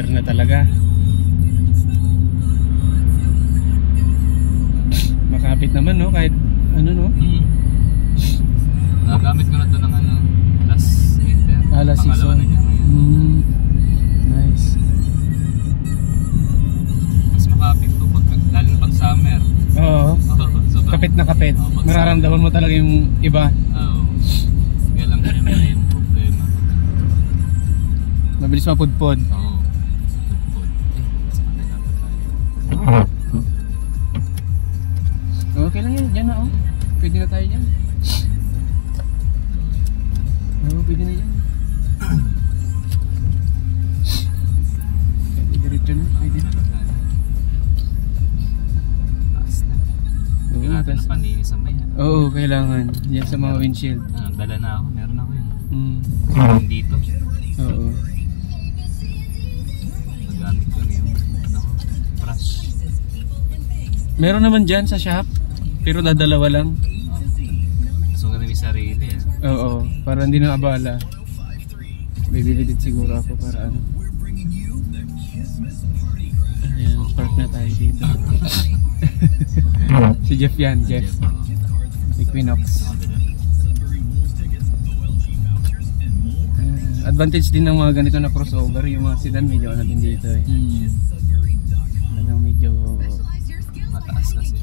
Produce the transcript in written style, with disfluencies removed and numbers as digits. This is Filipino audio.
leather na talaga. Makapit naman no, kahit ano no. Nagamit ko na to ng ano, last winter. Last season. Na niya ngayon. Nice. Mas makapit to pag, lalo na pag summer. Oo. Kapit na kapit. Mararamdaman mo talaga yung iba. Oo. Kaya lang siyempre yung problema. Mabilis mapudpod. Oo. Pudpod. Mas patay dapat tayo. Okay lang yan. Diyan na oh. Pwede na tayo dyan. Oo, pwede na yan. Pwede diretso na. Pwede na. Taas na. Kailangan na paninis sa may. Oo, kailangan. Yan sa mga windshield. Dala na ako. Meron ako yun. Mm. Dito. Oo. Nagamit ko na yung brush. Meron naman dyan sa shop. Pero dadalawa lang. So ganun yung sarili eh. Oo, para hindi na abala. Bibili din siguro ako para ano. Ayan, park na tayo dito. Si Jeff yan, Jeff. Equinox. Advantage din ng mga ganito na crossover. Yung mga sedan medyo ano din dito eh. Talagang medyo Mataas kasi.